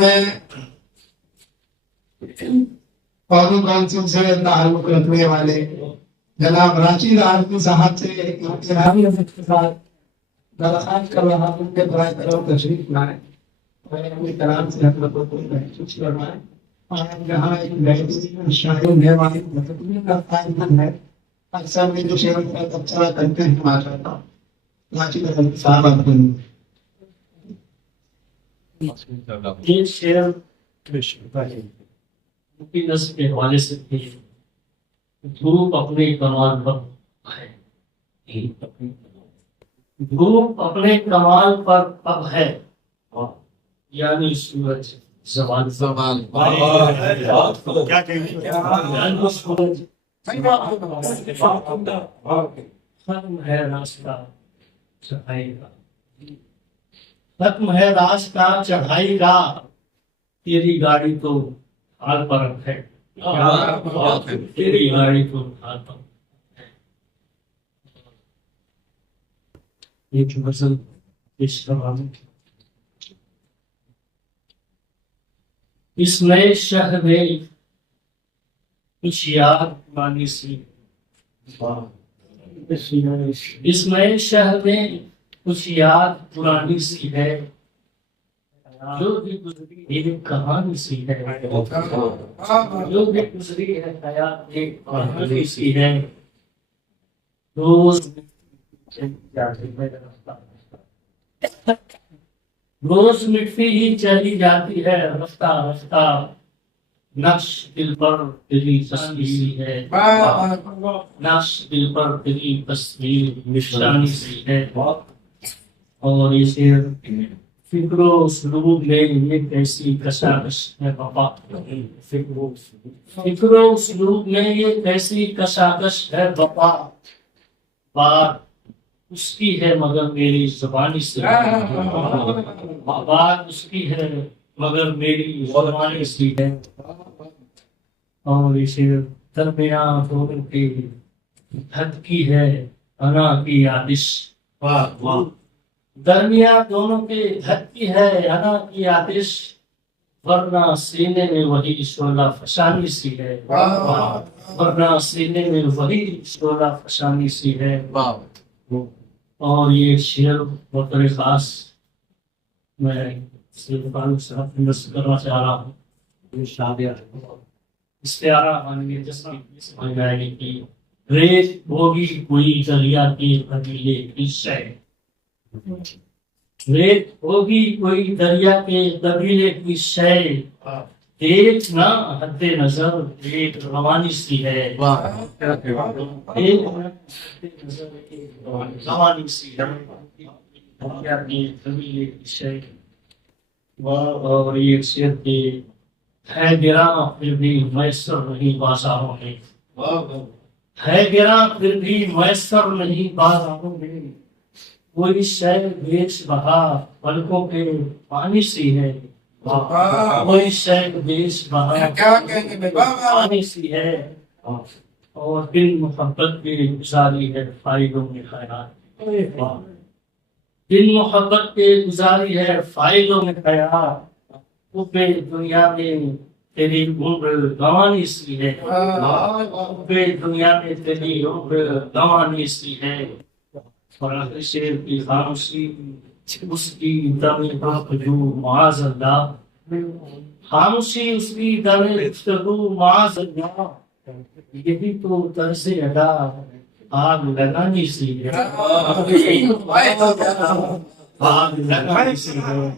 میں قانون کونسل سے تعلق رکھنے والے جناب راشد عارفی صاحب سے درخواست کر رہا ہوں کہ برائے کرم تشریف لائیں اور اپنے کلام سے ہم لوگوں کو محسوس کروائیں. اور یہاں ایک بہترین شاعر مہربانی کا قائم ہے. اکثر میں جو شعر کا تبصرہ کرتے ہیں ماشاء اللہ راشد عارفی صاحب آپ یہ شعر کی نسل کے حوالے سے تھی. دھوپ اپنے کمال پر ہے، دھوپ اپنے کمال پر اب ہے، یعنی سورج زوال ختم ہے راستہ چڑھائی کا، ختم ہے راستہ چڑھائی کا، تیری گاڑی تو حال پر ہے، تیری گاڑی تو حال پر ہے. ایک غزل پیش کروا دوں. اس نئے شہر میں کچھ یاد پرانی سی، اس نئے شہر میں کچھ یاد پرانی سی ہے، جو بھی گزری ایک کہانی سی ہے، جو بھی گزری ہے حیات ایک کہانی سی ہے. روز مٹتی ہی چلی جاتی ہے رفتہ رفتہ، نقش دل پر تیری تصویر سی ہے، نقش دل پر تیری تصویر نشانی سی ہے. اور یہ شعر فکر و اسلوب میں یہ کیسی کشاکش ہے وفا، فکر و اسلوب میں یہ کیسی کشاکش ہے وفا، بات اس کی ہے مگر میری زبانی سے، بات اس کی ہے مگر میری زبانی سی ہے. اور اسے درمیان دونوں کے حد کی ہے انا کی آتش، درمیان دونوں کے حد کی ہے انا کی آتش، ورنہ سینے میں وہی شعلہ فشانی سی ہے، ورنہ سینے میں وہی شعلہ فشانی سی ہے. اور یہ شعر بطور خاص میں فاروق صاحب کی نصب کرنا چاہ رہا ہوں. استعارہ مانگے جس کی سمجھ میں آئے گی کہ ریت ہوگی کوئی دریا کے قبیلے کی شے، ریت ہوگی کوئی دریا کے قبیلے کی شے، دیکھنا حد نظر ایک روانی سی ہے، روانی سی ہے دریا کے قبیلے کی شے. اور یہ شعر کے ہے گراں پھر بھی میسر نہیں بازاروں میں، ہے گراں پھر بھی میسر نہیں بازاروں میں، کوئی شے بیچ بہا پلکوں کے پانی سی ہے، کوئی شے بیچ بہا پانی سی ہے. اور دل محبت کی گزاری ہے فائدوں میں خیرات، دل محبت کے گزاری ہے فائدوں میں خیرات، اوپے دنیا میں تیری عمر گوانی سی ہے، اوپے دنیا میں تیری عمر گوانی سی ہے. اور آخر شعر کی خاموشی اس کی دم گفتگو معاذ اللہ، خاموشی اس کی دم گفتگو معاذ اللہ، یہی تو طرز ادا آگ لگانی سی ہے، آگ لگانی سی ہے.